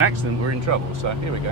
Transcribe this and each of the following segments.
Accident, we're in trouble, so here we go.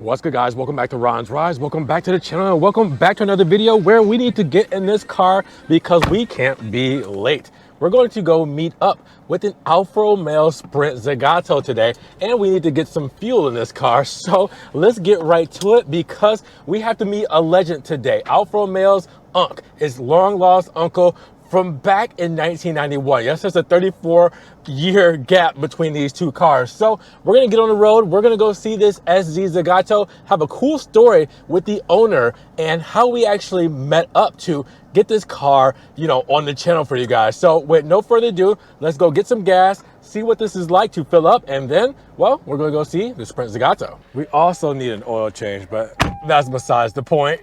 What's good, guys? Welcome back to Ron's Rise. Welcome back to the channel and welcome back to another video where we need to get in this car because we can't be late. We're going to go meet up with an Alfa Romeo Sprint Zagato today, and we need to get some fuel in this car. So let's get right to it because we have to meet a legend today. Alfa Romeo's Unc, his long lost uncle from back in 1991. Yes, there's a 34-year gap between these two cars. So we're gonna get on the road. We're gonna go see this SZ Zagato, have a cool story with the owner and how we actually met up to get this car, on the channel for you guys. So with no further ado, let's go get some gas, see what this is like to fill up, and then, well, we're gonna go see the Sprint Zagato. We also need an oil change, but that's besides the point.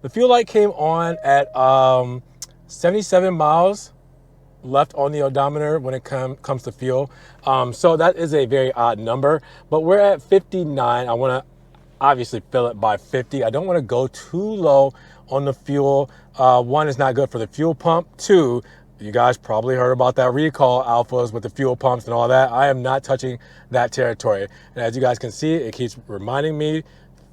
The fuel light came on at 77 miles left on the odometer when it comes to fuel. So that is a very odd number, but we're at 59. I want to obviously fill it by 50. I don't want to go too low on the fuel. One, is not good for the fuel pump. Two, you guys probably heard about that recall Alfas with the fuel pumps and all that. I am not touching that territory. And as you guys can see, it keeps reminding me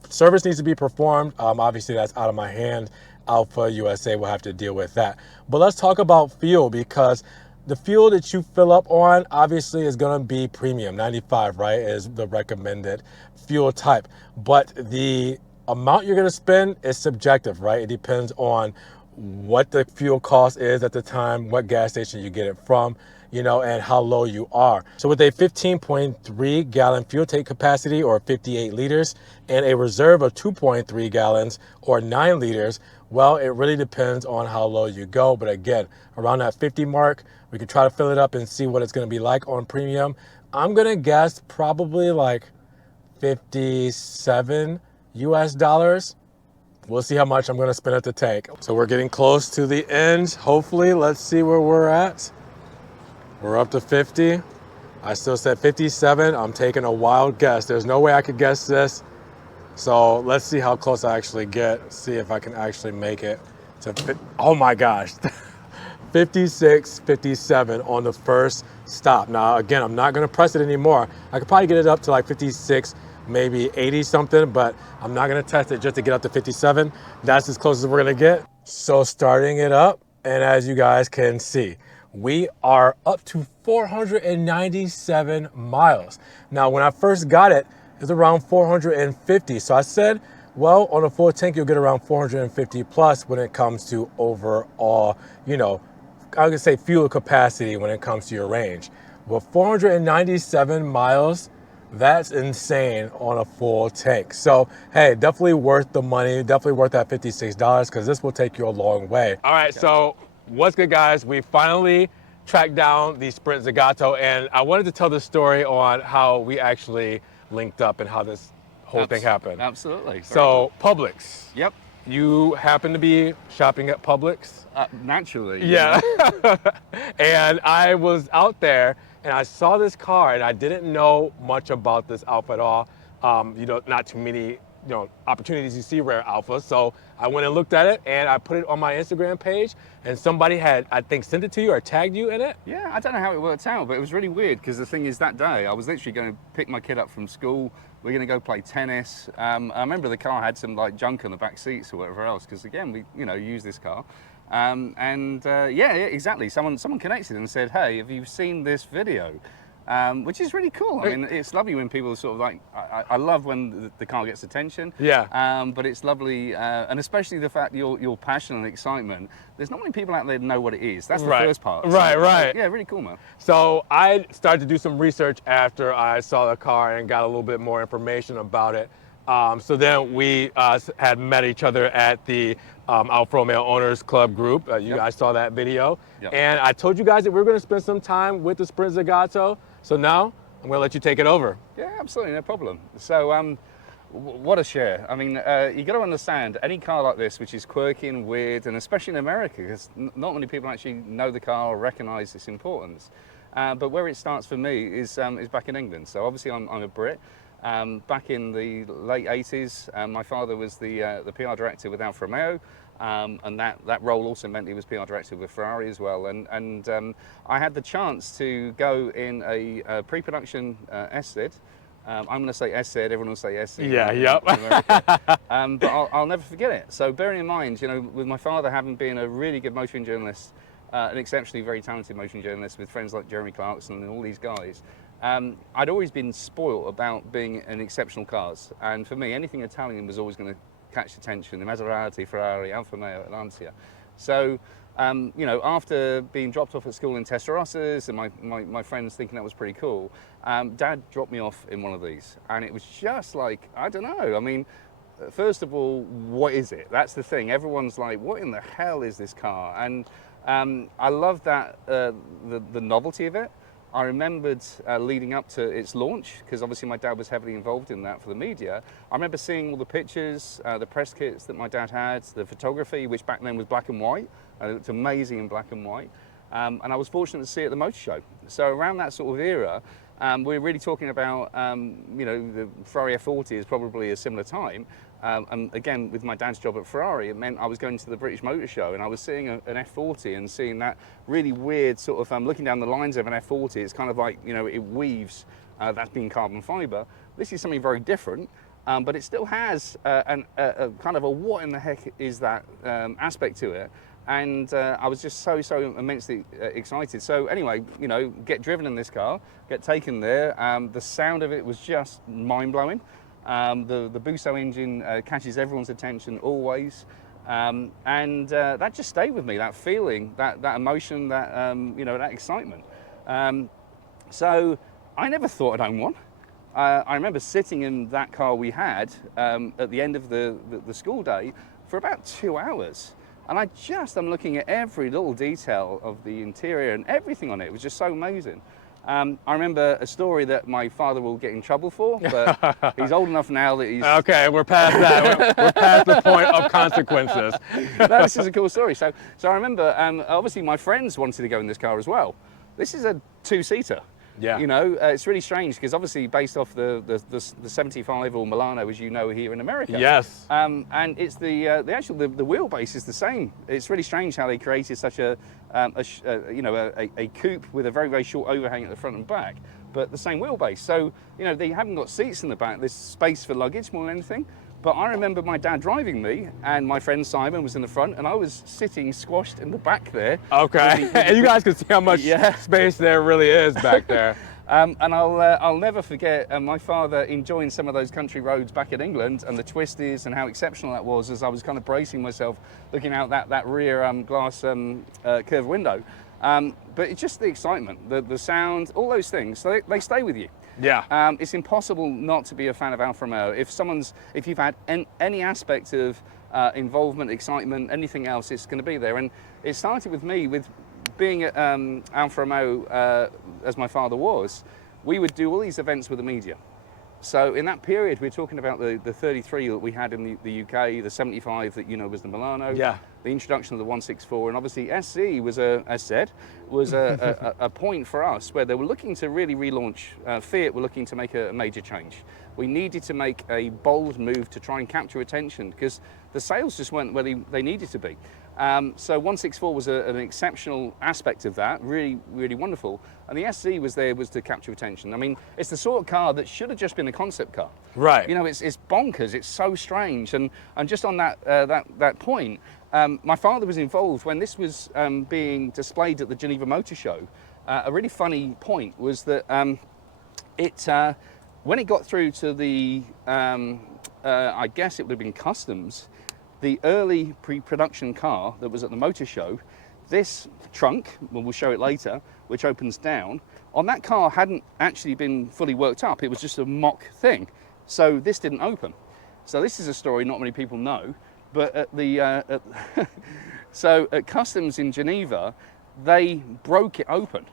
service needs to be performed. Obviously, that's out of my hand. Alfa USA will have to deal with that. But let's talk about fuel, because the fuel that you fill up on obviously is going to be premium. 95, right, is the recommended fuel type. But the amount you're going to spend is subjective, right? It depends on what the fuel cost is at the time, what gas station you get it from, and how low you are. So with a 15.3 gallon fuel tank capacity, or 58 liters, and a reserve of 2.3 gallons or 9 liters, well, it really depends on how low you go. But again, around that 50 mark, we can try to fill it up and see what it's going to be like on premium. I'm going to guess probably like 57 US dollars. We'll see how much I'm going to spend at the tank. So we're getting close to the end. Hopefully, let's see where we're at. We're up to 50. I still said 57. I'm taking a wild guess. There's no way I could guess this. So let's see how close I actually get. See if I can actually make it to oh my gosh. 56, 57 on the first stop. Now, again, I'm not going to press it anymore. I could probably get it up to like 56, maybe 80 something, but I'm not going to test it just to get up to 57. That's as close as we're going to get. So starting it up, and as you guys can see, we are up to 497 miles. Now, when I first got it, it was around 450. So I said, well, on a full tank, you'll get around 450 plus when it comes to overall, I would say fuel capacity when it comes to your range. But 497 miles, that's insane on a full tank. So, hey, definitely worth the money, definitely worth that $56, because this will take you a long way. All right, so what's good, guys? We finally tracked down the Sprint Zagato, and I wanted to tell the story on how we actually linked up and how this whole thing happened. Absolutely. So, Publix. Yep. You happen to be shopping at Publix? Naturally. Yeah. And I was out there and I saw this car and I didn't know much about this Alfa at all. Not too many, opportunities you see rare Alfas. So I went and looked at it and I put it on my Instagram page, and somebody had, I think, sent it to you or tagged you in it. Yeah, I don't know how it worked out, but it was really weird, because the thing is, that day I was literally going to pick my kid up from school. We're going to go play tennis. I remember the car had some like junk on the back seats or whatever else, because again, we use this car. Yeah, exactly. Someone connected and said, hey, have you seen this video? Which is really cool. I mean, it's lovely when people sort of like, I love when the car gets attention. Yeah. But it's lovely, and especially the fact your passion and excitement. There's not many people out there that know what it is. That's the first part. Right. Yeah, really cool, man. So I started to do some research after I saw the car and got a little bit more information about it. So then we had met each other at the Alfa Romeo Owners Club group. You guys saw that video. Yep. And I told you guys that we were going to spend some time with the Sprint Zagato. So now I'm going to let you take it over. Yeah, absolutely, no problem. So what a share. I mean, you got to understand, any car like this, which is quirky and weird, and especially in America, because not many people actually know the car or recognize its importance. But where it starts for me is back in England. So obviously I'm a Brit. Back in the late 80s, my father was the PR director with Alfa Romeo, and that role also meant he was PR director with Ferrari as well. And I had the chance to go in a pre-production SZ. I'm going to say SZ, everyone will say SC. Yeah, in yep. America. But I'll never forget it. So bearing in mind, you know, with my father having been a really good motoring journalist, an exceptionally very talented motoring journalist with friends like Jeremy Clarkson and all these guys, I'd always been spoiled about being in exceptional cars. And for me, anything Italian was always going to catch attention. The Maserati, Ferrari, Alfa Romeo, Lancia. So, you know, after being dropped off at school in Testarossas and my friends thinking that was pretty cool, Dad dropped me off in one of these. And it was just like, I don't know, I mean, first of all, what is it? That's the thing. Everyone's like, what in the hell is this car? And I love that, the novelty of it. I remembered leading up to its launch, because obviously my dad was heavily involved in that for the media. I remember seeing all the pictures, the press kits that my dad had, the photography, which back then was black and white. It looked amazing in black and white. And I was fortunate to see it at the motor show. So around that sort of era, we're really talking about, you know, the Ferrari F40 is probably a similar time. And again, with my dad's job at Ferrari, it meant I was going to the British Motor Show and I was seeing an F40 and seeing that really weird sort of, looking down the lines of an F40, it's kind of like, you know, it weaves, that's being carbon fiber. This is something very different, but it still has a kind of a what in the heck is that aspect to it. And I was just so immensely excited. So anyway, you know, get driven in this car, get taken there. The sound of it was just mind-blowing. The Busso engine catches everyone's attention always. And that just stayed with me, that feeling, that emotion, that, you know, that excitement. So I never thought I'd own one. I remember sitting in that car we had at the end of the school day for about 2 hours. And I'm looking at every little detail of the interior and everything on it. It was just so amazing. I remember a story that my father will get in trouble for, but he's old enough now that he's... Okay, we're past that. We're past the point of consequences. No, this is a cool story. So I remember, obviously my friends wanted to go in this car as well. This is a two-seater. Yeah. You know, it's really strange because obviously based off the 75 or Milano, as you know, here in America. Yes. And it's the wheelbase is the same. It's really strange how they created such a coupe with a very short overhang at the front and back, but the same wheelbase. So you know they haven't got seats in the back. There's space for luggage more than anything. But I remember my dad driving me, and my friend Simon was in the front, and I was sitting squashed in the back there. Okay, and you guys can see how much space there really is back there. And I'll never forget my father enjoying some of those country roads back in England and the twisties and how exceptional that was as I was kind of bracing myself, looking out that rear glass curved window. But it's just the excitement, the sound, all those things, so they stay with you. Yeah. It's impossible not to be a fan of Alfa Romeo. If you've had any aspect of involvement, excitement, anything else, it's going to be there. And it started with me with being at Alfa Romeo, as my father was. We would do all these events with the media. So in that period, we're talking about the 33 that we had in the UK, the 75 that you know was the Milano, the introduction of the 164, and obviously SC was a point for us where they were looking to really relaunch. Fiat were looking to make a major change. We needed to make a bold move to try and capture attention because the sales just weren't where they needed to be. So 164 was an exceptional aspect of that, really wonderful. And the SC was to capture attention. I mean, it's the sort of car that should have just been a concept car. Right. You know, it's bonkers. It's so strange. And just on that point, my father was involved when this was being displayed at the Geneva Motor Show. A really funny point was that when it got through to the, I guess it would have been customs, the early pre-production car that was at the motor show, this trunk, we'll show it later, which opens down, on that car hadn't actually been fully worked up. It was just a mock thing. So this didn't open. So this is a story not many people know, but at the, so at customs in Geneva, they broke it open.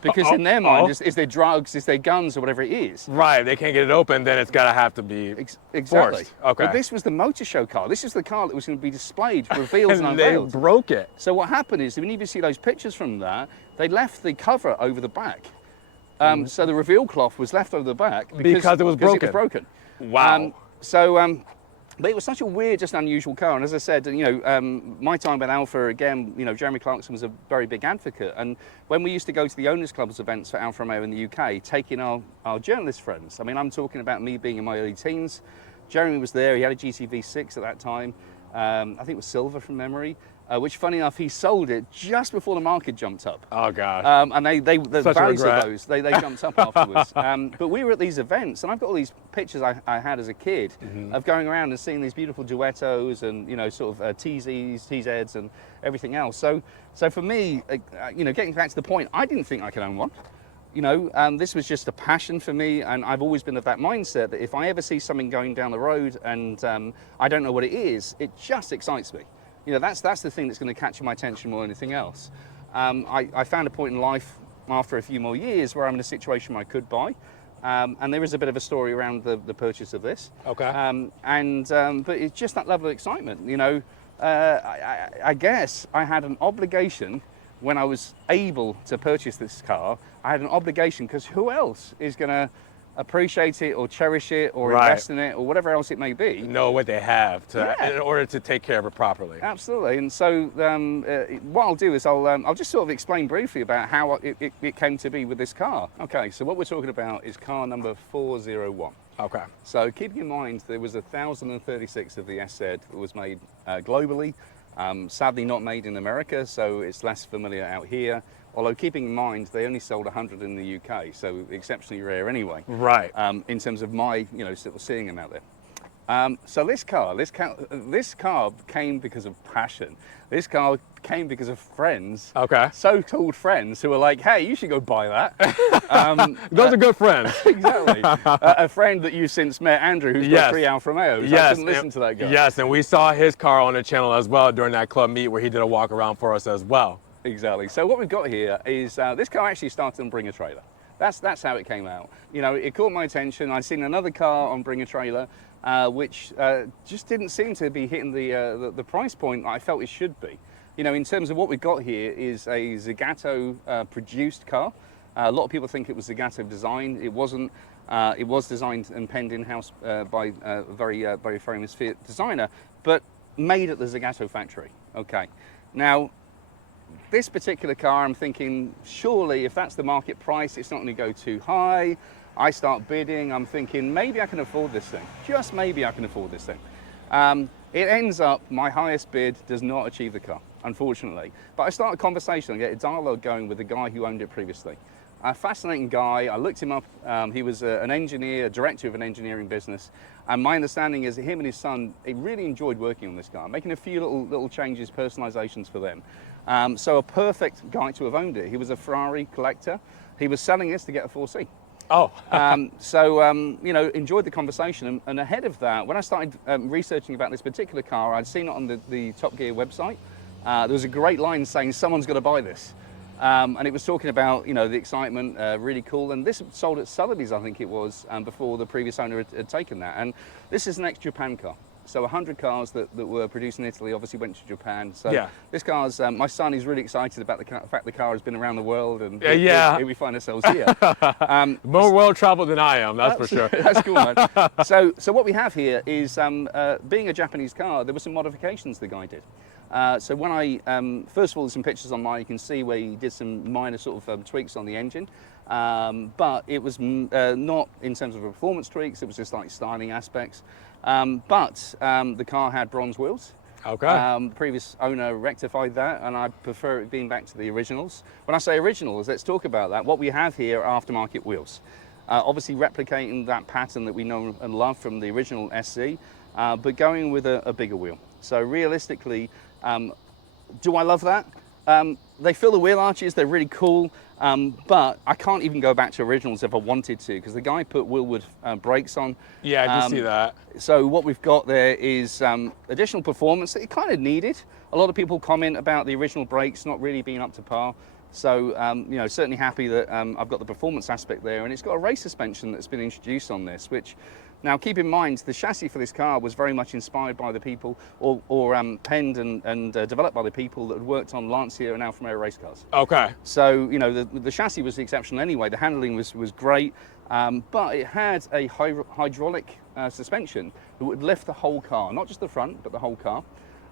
Because in their mind, it's their drugs, it's their guns, or whatever it is. Right, they can't get it open, then it's gotta have to be Exactly. forced. Okay. But this was the motor show car. This is the car that was going to be displayed, revealed, and And they unveiled. broke it. So what happened is, when you see those pictures from that, they left the cover over the back. So the reveal cloth was left over the back Because it was broken. Wow. But it was such a weird, just unusual car. And as I said, my time with Alfa, again, Jeremy Clarkson was a very big advocate. And when we used to go to the Owners Club's events for Alfa Romeo in the UK, taking our journalist friends, I mean, I'm talking about me being in my early teens. Jeremy was there. He had a GTV6 at that time. I think it was silver from memory. Which, funny enough, he sold it just before the market jumped up. Oh, God. And the Such a values of regret. those, they jumped up afterwards. But we were at these events, and I've got all these pictures I had as a kid of going around and seeing these beautiful duettos and, sort of TZs, TZs and everything else. So for me, getting back to the point, I didn't think I could own one. This was just a passion for me, and I've always been of that mindset that if I ever see something going down the road and I don't know what it is, it just excites me. That's the thing that's going to catch my attention more than anything else. I found a point in life after a few more years where I'm in a situation where I could buy, and there is a bit of a story around the purchase of this. Okay. But it's just that level of excitement. I guess I had an obligation when I was able to purchase this car. I had an obligation because who else is going to appreciate it or cherish it or invest in it or whatever else it may be. Know what they have in order to take care of it properly. Absolutely. And so what I'll do is I'll just sort of explain briefly about how it came to be with this car. Okay, so what we're talking about is car number 401. Okay. So keeping in mind there was 1,036 of the SZ that was made globally. Sadly not made in America, so it's less familiar out here. Although keeping in mind they only sold 100 in the UK, so exceptionally rare anyway. Right. In terms of my, sort of seeing them out there. So this car came because of passion. This car came because of friends. Okay. So-called friends who were like, hey, you should go buy that. Those are good friends. Exactly. A friend that you've since met, Andrew, who's got 3 Alfa Romeos. Yes. I couldn't listen to that guy. Yes, and we saw his car on the channel as well during that club meet where he did a walk around for us as well. Exactly. So what we've got here is this car actually started on Bring a Trailer. That's how it came out. It caught my attention. I'd seen another car on Bring a Trailer, which just didn't seem to be hitting the price point I felt it should be. In terms of what we've got here is a Zagato produced car. A lot of people think it was Zagato designed. It wasn't. It was designed and penned in-house by a very famous Fiat designer, but made at the Zagato factory. Okay. Now, this particular car, I'm thinking, surely if that's the market price, it's not going to go too high. I start bidding, I'm thinking, maybe I can afford this thing. Just maybe I can afford this thing. It ends up, my highest bid does not achieve the car, unfortunately. But I start a conversation, I get a dialogue going with the guy who owned it previously. A fascinating guy, I looked him up, he was an engineer, a director of an engineering business. And my understanding is that him and his son, they really enjoyed working on this car, making a few little changes, personalizations for them. So a perfect guy to have owned it. He was a Ferrari collector. He was selling this to get a 4C. Oh. Enjoyed the conversation. And ahead of that, when I started researching about this particular car, I'd seen it on the Top Gear website. There was a great line saying, someone's got to buy this. And it was talking about, the excitement, really cool. And this sold at Sotheby's, I think it was, before the previous owner had taken that. And this is an ex-Japan car. So 100 cars that were produced in Italy obviously went to Japan. So this car's, my son is really excited about the fact the car has been around the world, and here we find ourselves here. More world traveled than I am, that's for sure. That's cool, man. So what we have here is, being a Japanese car, there were some modifications the guy did. So when I, first of all, there's some pictures online, you can see where he did some minor sort of tweaks on the engine. But it was not in terms of performance tweaks, it was just like styling aspects. The car had bronze wheels. Okay. The previous owner rectified that, and I prefer it being back to the originals. When I say originals, let's talk about that. What we have here are aftermarket wheels. Obviously replicating that pattern that we know and love from the original SC, but going with a bigger wheel. So realistically, do I love that? They fill the wheel arches, they're really cool, but I can't even go back to originals if I wanted to, because the guy put Willwood brakes on. Yeah, I did see that. So what we've got there is additional performance that it kind of needed. A lot of people comment about the original brakes not really being up to par. So, you know, certainly happy that I've got the performance aspect there, and it's got a race suspension that's been introduced on this, which, now keep in mind, the chassis for this car was very much inspired by the people, or penned and developed by the people that had worked on Lancia and Alfa Romeo race cars. Okay. So, you know, the chassis was exceptional anyway, the handling was great, but it had a hydraulic suspension that would lift the whole car, not just the front, but the whole car.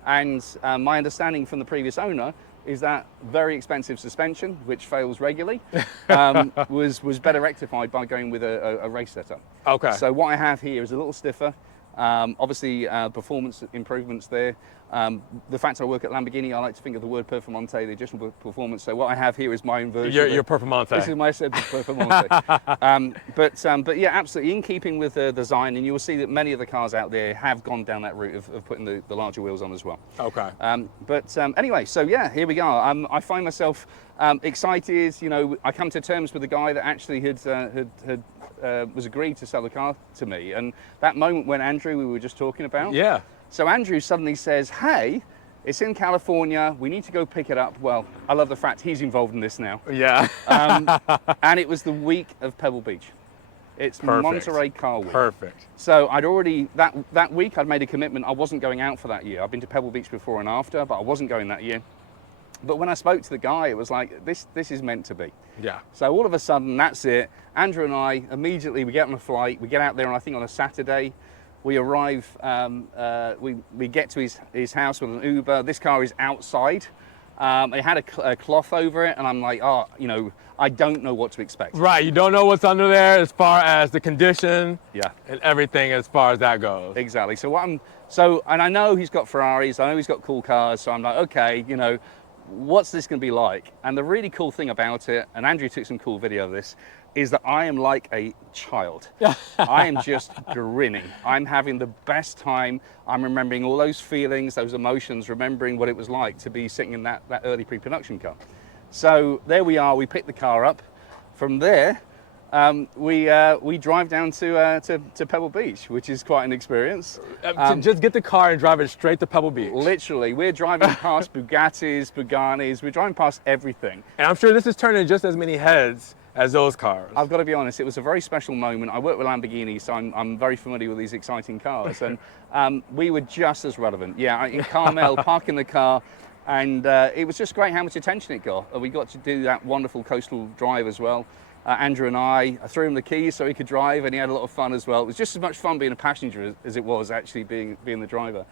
And my understanding from the previous owner is that very expensive suspension, which fails regularly, was better rectified by going with a race setup. Okay. So what I have here is a little stiffer, obviously performance improvements there. The fact I work at Lamborghini, I like to think of the word performante, the additional performance. So what I have here is my own version. Your performante. This is my said performante. But yeah, absolutely in keeping with the design, and you will see that many of the cars out there have gone down that route of putting the larger wheels on as well. Okay. Anyway, so yeah, here we go. I find myself excited. You know, I come to terms with the guy that actually was agreed to sell the car to me, and that moment when Andrew, we were just talking about. Yeah. So Andrew suddenly says, hey, it's in California, we need to go pick it up. Well, I love the fact he's involved in this now. Yeah. And it was the week of Pebble Beach. It's Perfect. Monterey Car Week. Perfect. So I'd already, that week I'd made a commitment. I wasn't going out for that year. I've been to Pebble Beach before and after, but I wasn't going that year. But when I spoke to the guy, it was like, this is meant to be. Yeah. So all of a sudden, that's it. Andrew and I, immediately, we get on a flight, we get out there, and I think on a Saturday, we arrive, we get to his house with an Uber. This car is outside. It had a cloth over it, and I'm like, oh, you know, I don't know what to expect. Right, you don't know what's under there as far as the condition. Yeah. And everything as far as that goes. Exactly. So and I know he's got Ferraris, I know he's got cool cars, so I'm like, okay, you know, what's this going to be like? And the really cool thing about it, and Andrew took some cool video of this, is that I am like a child. I am just grinning. I'm having the best time. I'm remembering all those feelings, those emotions, remembering what it was like to be sitting in that early pre-production car. So there we are, we pick the car up. From there, we drive down to Pebble Beach, which is quite an experience. Just get the car and drive it straight to Pebble Beach. Literally, we're driving past Bugattis, Buganis, we're driving past everything. And I'm sure this is turning just as many heads as those cars. I've got to be honest, it was a very special moment. I work with Lamborghini, so I'm very familiar with these exciting cars, and we were just as relevant. Yeah, in Carmel, parking the car, and it was just great how much attention it got. We got to do that wonderful coastal drive as well. Andrew and I threw him the keys so he could drive, and he had a lot of fun as well. It was just as much fun being a passenger as it was actually being the driver.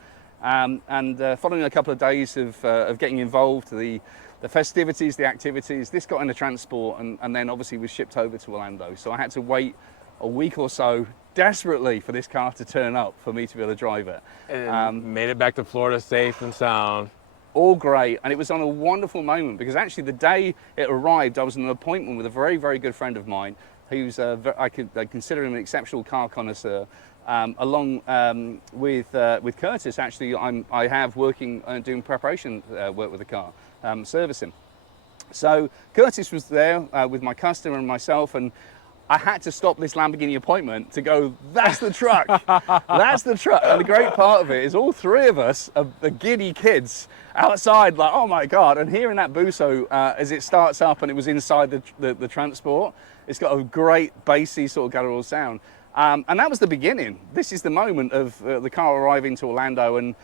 Following a couple of days of getting involved, the festivities, the activities, this got into transport, and then obviously was shipped over to Orlando. So I had to wait a week or so desperately for this car to turn up for me to be able to drive it. And made it back to Florida safe and sound. All great, and it was on a wonderful moment because actually the day it arrived, I was in an appointment with a very, very good friend of mine who's I consider him an exceptional car connoisseur. Along with Curtis, actually, I have working doing preparation work with the car, servicing. So Curtis was there with my customer and myself, and I had to stop this Lamborghini appointment to go, that's the truck, that's the truck. And the great part of it is all three of us are the giddy kids outside, like, oh my God. And hearing that Busso as it starts up and it was inside the transport, it's got a great bassy sort of guttural sound. And that was the beginning. This is the moment of the car arriving to Orlando, and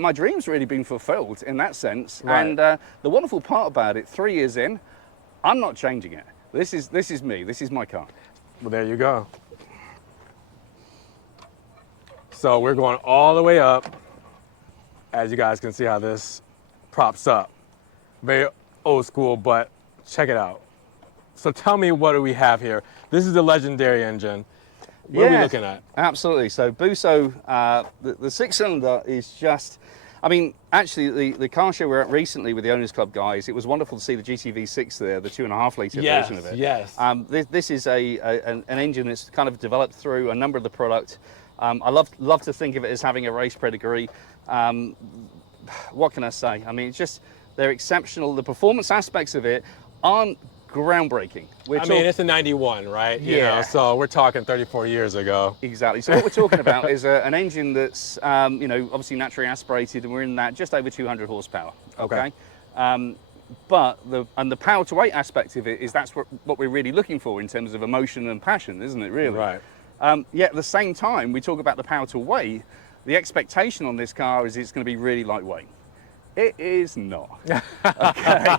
my dream's really been fulfilled in that sense. Right. And the wonderful part about it, 3 years in, I'm not changing it. This is me, this is my car. Well, there you go. So we're going all the way up. As you guys can see how this props up. Very old school, but check it out. So tell me, what do we have here? This is the legendary engine. What are we looking at? Absolutely. So Busso, the six-cylinder is just, I mean, actually the car show we were at recently with the Owners Club guys, it was wonderful to see the GTV6 there, the 2.5 litre version of it. Yes. This is an engine that's kind of developed through a number of the product. I love to think of it as having a race pedigree. What can I say? I mean, it's just, they're exceptional. The performance aspects of it aren't groundbreaking. I mean, it's a 91, right? You know, so we're talking 34 years ago. Exactly. So what we're talking about is an engine that's, you know, obviously naturally aspirated, and we're in that just over 200 horsepower. Okay. but the power to weight aspect of it is that's what we're really looking for in terms of emotion and passion, isn't it, really? Right. Yet at the same time, we talk about the power to weight, the expectation on this car is it's going to be really lightweight. It is not. Okay.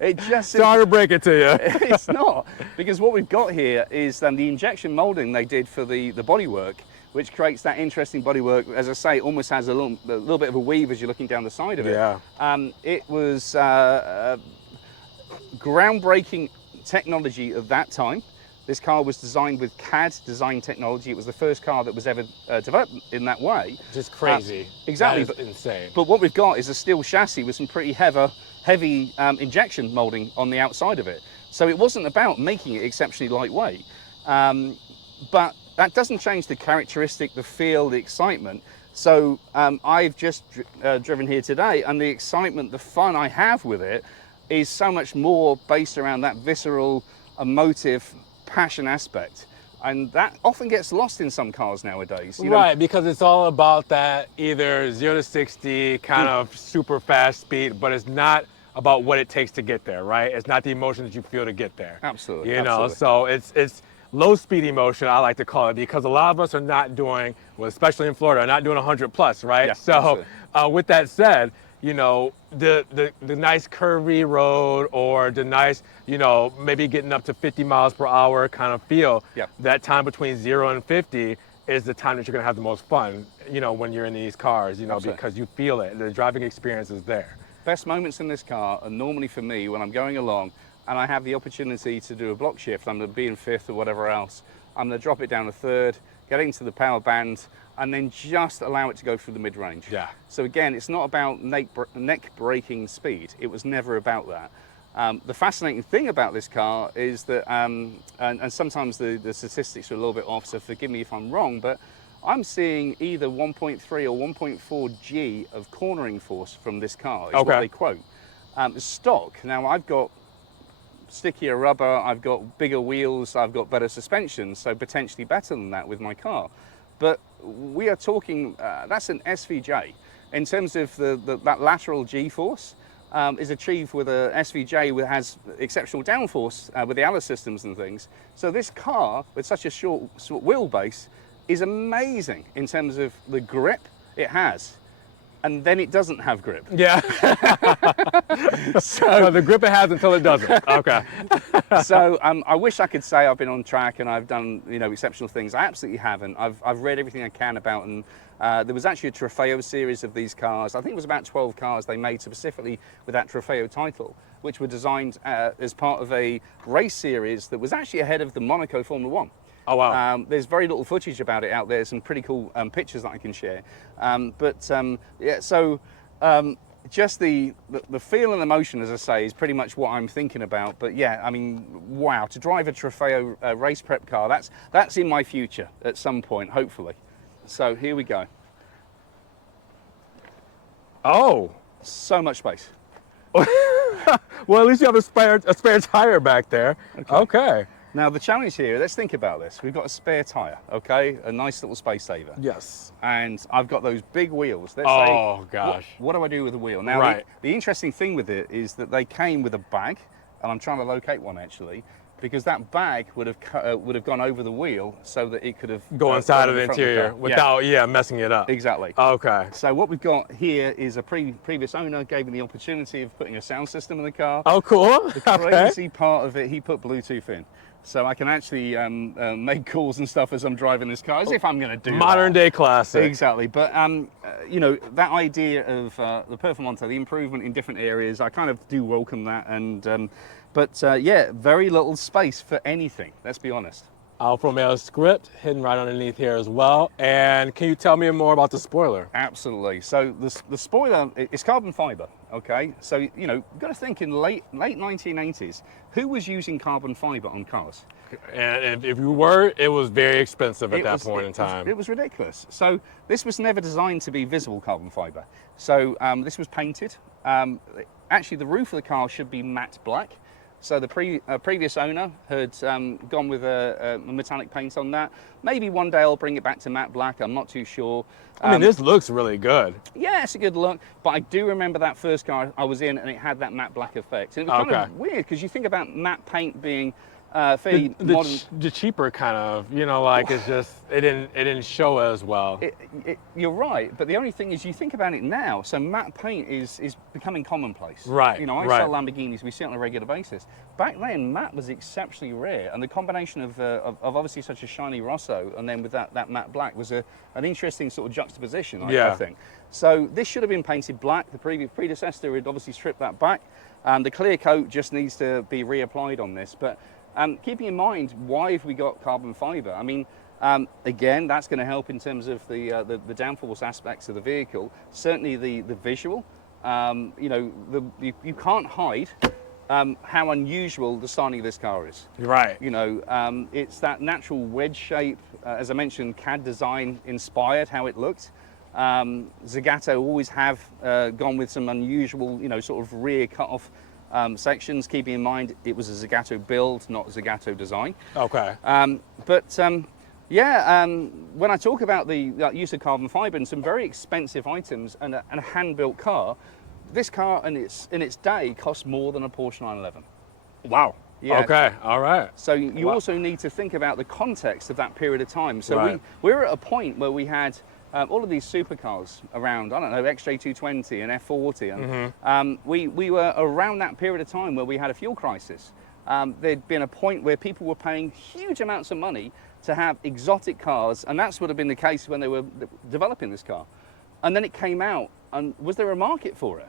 It just Sorry to break it to you. It's not, because what we've got here is the injection molding they did for the bodywork, which creates that interesting bodywork. As I say, it almost has a little bit of a weave as you're looking down the side of it. Yeah. It was groundbreaking technology of that time. This car was designed with CAD design technology. It was the first car that was ever developed in that way. Just crazy. Exactly. That is insane. But what we've got is a steel chassis with some pretty heavy injection molding on the outside of it. So it wasn't about making it exceptionally lightweight. But that doesn't change the characteristic, the feel, the excitement. So I've just driven here today, and the excitement, the fun I have with it is so much more based around that visceral, emotive, passion aspect, and that often gets lost in some cars nowadays. You know? Right, because it's all about that either 0 to 60 kind of super fast speed, but it's not about what it takes to get there, right? It's not the emotion that you feel to get there. Absolutely. You know, absolutely. so it's low speed emotion, I like to call it, because a lot of us are not doing, well, especially in Florida, are not doing 100 plus, right? Yeah, so with that said, you know, the nice curvy road, or the nice, you know, maybe getting up to 50 miles per hour kind of feel, that time between 0 and 50 is the time that you're gonna have the most fun, you know, when you're in these cars, you know, because you feel it, the driving experience is there. Best moments in this car are normally for me when I'm going along and I have the opportunity to do a block shift. I'm gonna be in fifth or whatever else. I'm gonna drop it down to third, get into the power band, and then just allow it to go through the mid-range. Yeah. So again, it's not about neck-breaking speed. It was never about that. The fascinating thing about this car is that, and sometimes the statistics are a little bit off, so forgive me if I'm wrong, but I'm seeing either 1.3 or 1.4 G of cornering force from this car, is what they quote. Stock, now I've got stickier rubber, I've got bigger wheels, I've got better suspension, so potentially better than that with my car. But we are talking, that's an SVJ. In terms of that lateral G-force, is achieved with a SVJ that has exceptional downforce with the Alfa systems and things. So this car, with such a short wheelbase, is amazing in terms of the grip it has. And then it doesn't have grip. Yeah. So the grip it has until it doesn't. Okay. So I wish I could say I've been on track and I've done, you know, exceptional things. I absolutely haven't. I've read everything I can about, and there was actually a Trofeo series of these cars. I think it was about 12 cars they made specifically with that Trofeo title, which were designed as part of a race series that was actually ahead of the Monaco Formula One. Oh, wow. There's very little footage about it out there, some pretty cool pictures that I can share. Yeah, so just the feel and emotion, as I say, is pretty much what I'm thinking about. But yeah, I mean, wow, to drive a Trofeo race prep car, that's in my future at some point, hopefully. So here we go. Oh. So much space. Well, at least you have a spare tire back there. Okay. Now the challenge here, let's think about this. We've got a spare tire, okay? A nice little space saver. Yes. And I've got those big wheels. Let's oh, gosh. What do I do with the wheel? Now, the interesting thing with it is that they came with a bag, and I'm trying to locate one actually, because that bag would have gone over the wheel so that it could have go inside of the interior without messing it up. Exactly. Okay. So what we've got here is a previous owner gave me the opportunity of putting a sound system in the car. Oh, cool. The crazy part of it, he put Bluetooth in. So I can actually make calls and stuff as I'm driving this car, as if I'm going to do modern day classic. Exactly. But you know, that idea of the Performante, the improvement in different areas, I kind of do welcome that. And yeah, very little space for anything. Let's be honest. Alfa Romeo script hidden right underneath here as well. And can you tell me more about the spoiler? Absolutely. So the spoiler is carbon fiber. Okay. So you know, you've got to think in late 1980s, who was using carbon fiber on cars? And if you were, it was very expensive at that point in time. It was ridiculous. So this was never designed to be visible carbon fiber. So this was painted. Actually, the roof of the car should be matte black. So the previous owner had gone with a metallic paint on that. Maybe one day I'll bring it back to matte black. I'm not too sure. I mean, this looks really good. Yeah, it's a good look. But I do remember that first car I was in, and it had that matte black effect. And it was kind of weird because you think about matte paint being fairly modern. The cheaper kind of, you know, like it's just it didn't show as well. You're right, but the only thing is, you think about it now. So matte paint is becoming commonplace. Right. You know, I sell Lamborghinis. We see it on a regular basis. Back then, matte was exceptionally rare, and the combination of obviously such a shiny Rosso, and then with that matte black was an interesting sort of juxtaposition. I think. So this should have been painted black. The previous predecessor had obviously stripped that back. The clear coat just needs to be reapplied on this, but. Keeping in mind, why have we got carbon fibre? I mean, again, that's going to help in terms of the downforce aspects of the vehicle. Certainly the visual. You know, you can't hide how unusual the styling of this car is. Right. You know, it's that natural wedge shape, as I mentioned, CAD design inspired how it looked. Zagato always have gone with some unusual, you know, sort of rear cut-off sections, keeping in mind it was a Zagato build, not Zagato design. Okay. When I talk about the use of carbon fibre and some very expensive items and a hand-built car, this car in its day cost more than a Porsche 911. Wow. Yeah. Okay. All right. So you also need to think about the context of that period of time. So we're at a point where we had all of these supercars around, I don't know, XJ220 and F40, and we were around that period of time where we had a fuel crisis. There'd been a point where people were paying huge amounts of money to have exotic cars, and that's would have been the case when they were developing this car. And then it came out, and was there a market for it?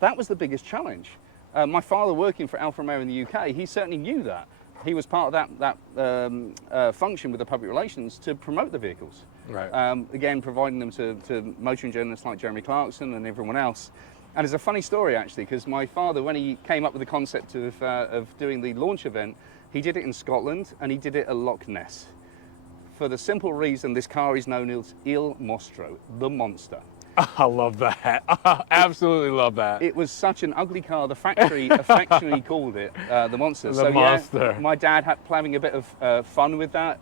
That was the biggest challenge. My father, working for Alfa Romeo in the UK, he certainly knew that. He was part of that function with the public relations to promote the vehicles. Right. Again, providing them to motoring journalists like Jeremy Clarkson and everyone else. And it's a funny story, actually, because my father, when he came up with the concept of doing the launch event, he did it in Scotland, and he did it at Loch Ness. For the simple reason this car is known as Il Mostro, the monster. I love that. Absolutely love that. It was such an ugly car. The factory affectionately called it the monster. The monster. Yeah, my dad had having a bit of fun with that.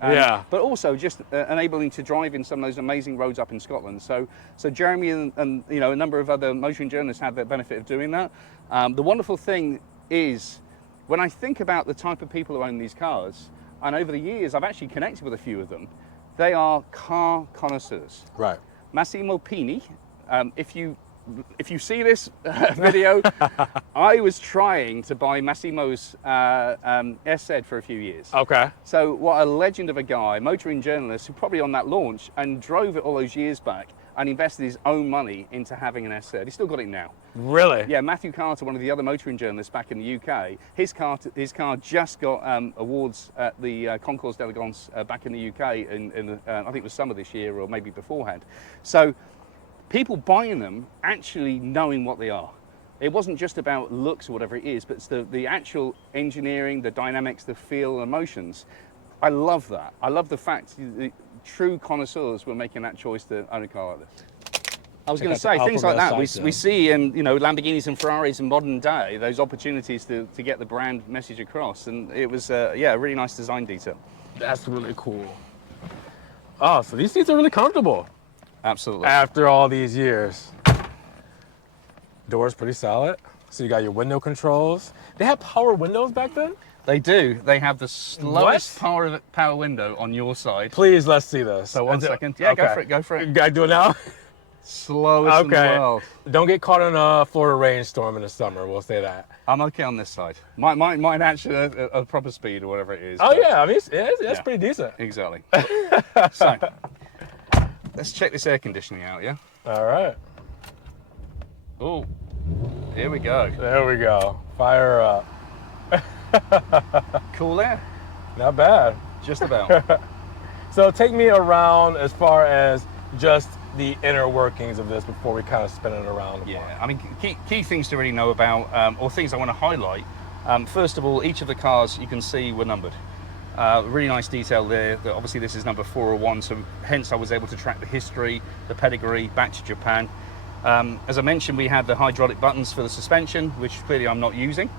But also just enabling to drive in some of those amazing roads up in Scotland. So Jeremy and you know, a number of other motoring journalists had the benefit of doing that. The wonderful thing is, when I think about the type of people who own these cars, and over the years I've actually connected with a few of them, they are car connoisseurs. Right. Massimo Pini, if you see this video, I was trying to buy Massimo's SZ for a few years. Okay. So what a legend of a guy, motoring journalist, who probably on that launch and drove it all those years back and invested his own money into having an SZ. He's still got it now. Really? Yeah, Matthew Carter, one of the other motoring journalists back in the UK, his car just got awards at the Concours d'Elegance back in the UK in I think it was summer this year or maybe beforehand. So people buying them actually knowing what they are. It wasn't just about looks or whatever it is, but it's the actual engineering, the dynamics, the feel, the emotions. I love that. I love the fact that true connoisseurs were making that choice to own a car like this. I was going to say, things like that, we see in, you know, Lamborghinis and Ferraris in modern day, those opportunities to get the brand message across. And it was, yeah, a really nice design detail. That's really cool. Oh, so these seats are really comfortable. Absolutely. After all these years. Doors pretty solid. So you got your window controls. They had power windows back then? They do. They have the slowest power window on your side. Please, let's see this. So 1 second. Yeah, okay. Go for it. You gotta do it now? Slowest in the world. Don't get caught in a Florida rainstorm in the summer, we'll say that. I'm okay on this side. Mine actually a proper speed or whatever it is. Oh yeah, I mean, it's pretty decent. Exactly. So, let's check this air conditioning out, yeah? All right. Oh, here we go. There we go. Fire up. Cool air? Not bad. Just about. So take me around as far as just the inner workings of this before we kind of spin it around. Yeah, I mean, key things to really know about, or things I want to highlight. First of all, each of the cars you can see were numbered. Really nice detail there. Obviously this is number 401, so hence I was able to track the history, the pedigree back to Japan. As I mentioned, we had the hydraulic buttons for the suspension, which clearly I'm not using.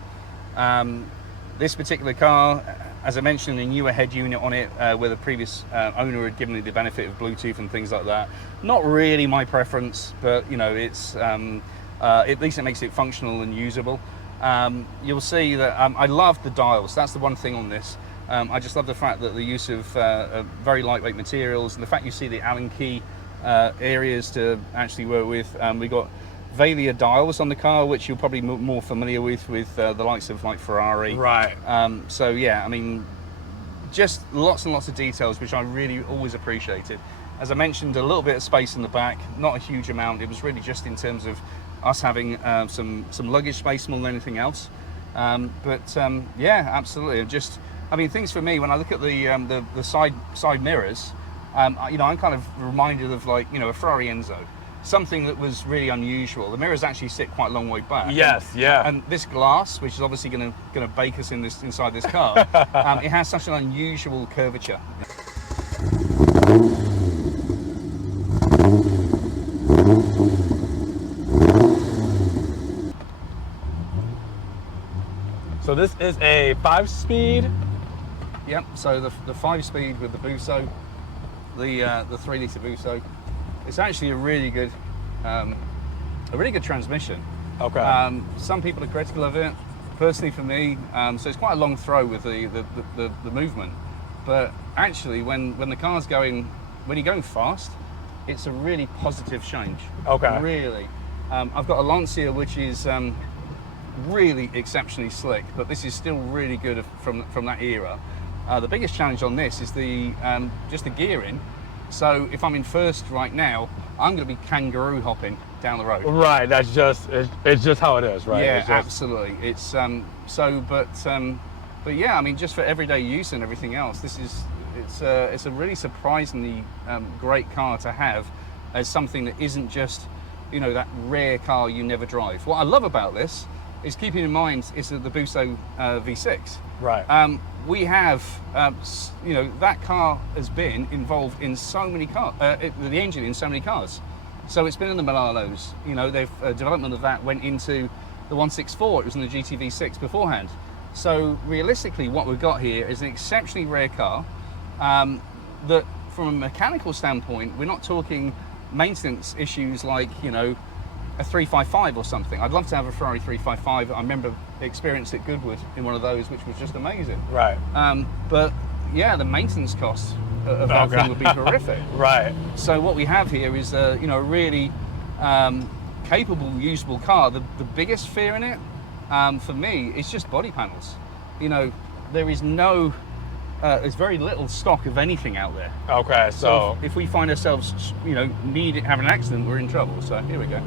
This particular car, as I mentioned, a newer head unit on it, where the previous owner had given me the benefit of Bluetooth and things like that. Not really my preference, but you know, it's at least it makes it functional and usable. You'll see that I love the dials. That's the one thing on this. I just love the fact that the use of very lightweight materials, and the fact you see the Allen key areas to actually work with. We got Valia dials on the car, which you're probably more familiar with the likes of like Ferrari. Right. So yeah, I mean, just lots and lots of details, which I really always appreciated. As I mentioned, a little bit of space in the back, not a huge amount. It was really just in terms of us having some luggage space more than anything else. Yeah, absolutely. Just, I mean, things for me when I look at the side mirrors, you know, I'm kind of reminded of, like, you know, a Ferrari Enzo. Something that was really unusual. The mirrors actually sit quite a long way back. Yes, yeah. And this glass, which is obviously going to bake us inside this car, it has such an unusual curvature. So this is a 5-speed. Yep. So the 5-speed with the Busso, the 3-litre Busso. It's actually a really good transmission. Okay. Some people are critical of it. Personally, for me, so it's quite a long throw with the movement. But actually, when the car's going, when you're going fast, it's a really positive change. Okay. Really. I've got a Lancia which is really exceptionally slick, but this is still really good from that era. The biggest challenge on this is just the gearing. So if I'm in first right now, I'm going to be kangaroo hopping down the road. Right, that's just it's just how it is, right? Yeah, it's absolutely. It's but yeah, I mean, just for everyday use and everything else, it's a really surprisingly great car to have as something that isn't just, you know, that rare car you never drive. What I love about this is, keeping in mind, is the Busso V6. Right. We have, you know, that car has been involved in so many cars, the engine in so many cars. So it's been in the Milanos, you know, development of that went into the 164, it was in the GT-V6 beforehand. So realistically, what we've got here is an exceptionally rare car that, from a mechanical standpoint, we're not talking maintenance issues like, you know, a 355 or something. I'd love to have a Ferrari 355. I remember the experience at Goodwood in one of those, which was just amazing. Right. But yeah, the maintenance costs of that thing would be horrific. Right. So what we have here is you know, a really capable, usable car. The biggest fear in it, for me, is just body panels. You know, there is there's very little stock of anything out there. Okay, so if we find ourselves, you know, having an accident, we're in trouble. So here we go.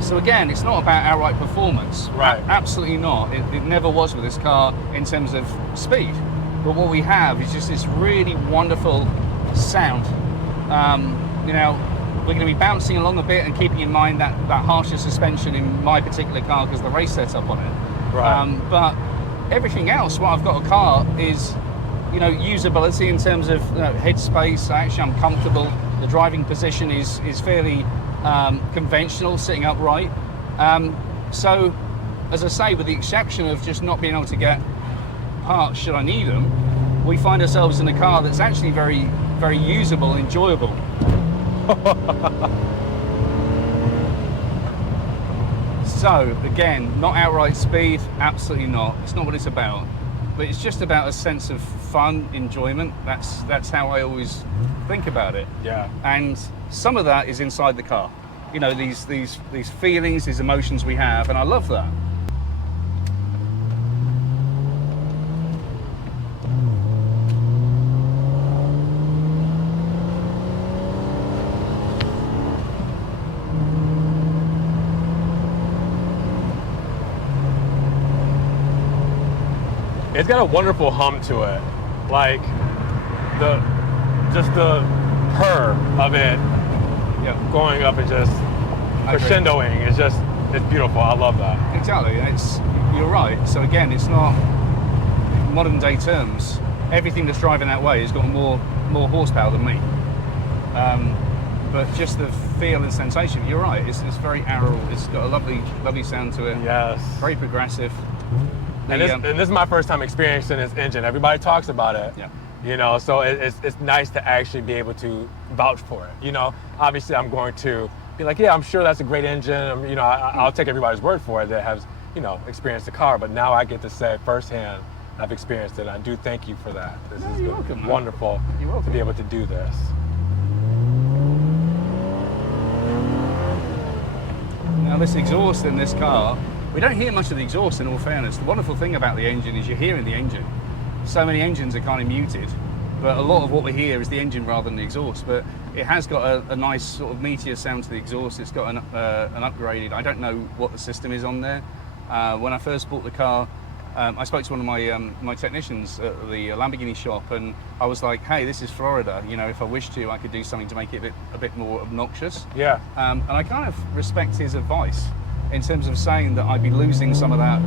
So again, it's not about outright performance. Right. Absolutely not. It never was with this car in terms of speed. But what we have is just this really wonderful sound. You know, we're going to be bouncing along a bit and keeping in mind that harsher suspension in my particular car because the race set's up on it. Right. But everything else, what I've got a car is, you know, usability in terms of, you know, head space. I'm comfortable. The driving position is fairly conventional, sitting upright. So, as I say, with the exception of just not being able to get parts should I need them, we find ourselves in a car that's actually very, very usable, enjoyable. So again, not outright speed, absolutely not. It's not what it's about. But it's just about a sense of fun, enjoyment. That's how I always think about it. Yeah. And some of that is inside the car. You know, these feelings, these emotions we have, and I love that. It's got a wonderful hum to it. Like the purr of it, Yep. going up and just crescendoing. It's beautiful. I love that. Exactly. You're right. So again, it's not modern day terms. Everything that's driving that way has got more horsepower than me. But just the feel and sensation. You're right. It's very aural. It's got a lovely sound to it. Yes. Very progressive. And this is my first time experiencing this engine. Everybody talks about it. Yeah. You know, so it's nice to actually be able to vouch for it. You know, obviously I'm going to be like, yeah, I'm sure that's a great engine. You know, I'll take everybody's word for it that has, you know, experienced the car. But now I get to say firsthand, I've experienced it. And I do thank you for that. This is you're welcome, wonderful to be able to do this. Now this exhaust in this car, we don't hear much of the exhaust in all fairness. The wonderful thing about the engine is you're hearing the engine. So many engines are kind of muted, but a lot of what we hear is the engine rather than the exhaust. But it has got a nice sort of meatier sound to the exhaust. It's got an upgraded, I don't know what the system is on there. When I first bought the car, I spoke to one of my technicians at the Lamborghini shop, and I was like, hey, this is Florida. You know, if I wished to, I could do something to make it a bit more obnoxious. Yeah. And I kind of respect his advice in terms of saying that I'd be losing some of that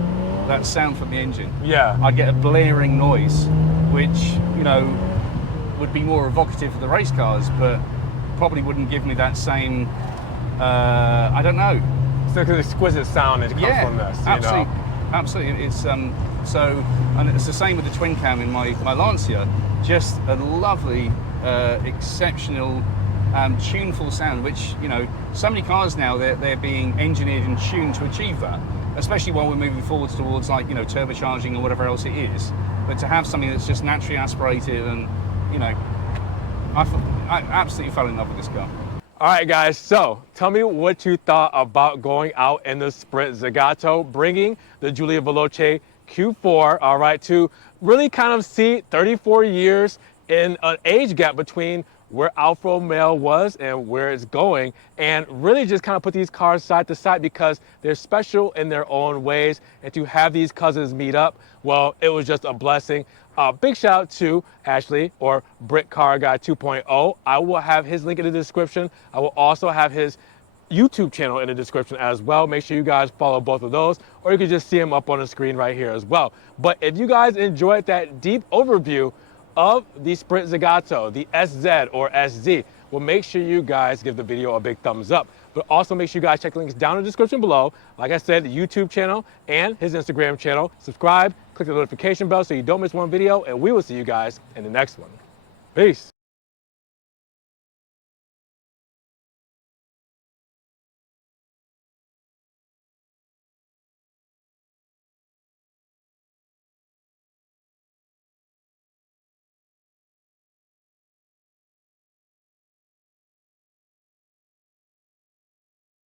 sound from the engine. Yeah. I'd get a blaring noise, which, you know, would be more evocative for the race cars, but probably wouldn't give me that same, I don't know. It's like an exquisite sound that comes from this, you know? Absolutely. It's and it's the same with the twin cam in my Lancia. Just a lovely, exceptional, tuneful sound, which, you know, so many cars now, they're being engineered and tuned to achieve that, especially while we're moving forwards towards, like, you know, turbocharging or whatever else it is. But to have something that's just naturally aspirated, and, you know, I absolutely fell in love with this car. All right, guys, so tell me what you thought about going out in the Sprint Zagato, bringing the Giulia Veloce Q4, all right, to really kind of see 34 years in an age gap between where Alfa Romeo was and where it's going, and really just kind of put these cars side to side because they're special in their own ways, and to have these cousins meet up, well, it was just a blessing. Big shout out to Ashley, or Brick Car Guy 2.0. I will have his link in the description. I will also have his YouTube channel in the description as well. Make sure you guys follow both of those, or you can just see him up on the screen right here as well. But if you guys enjoyed that deep overview of the Sprint Zagato, the SZ or SZ, well, make sure you guys give the video a big thumbs up. But also make sure you guys check the links down in the description below. Like I said, the YouTube channel and his Instagram channel. Subscribe, click the notification bell so you don't miss one video, and we will see you guys in the next one. Peace.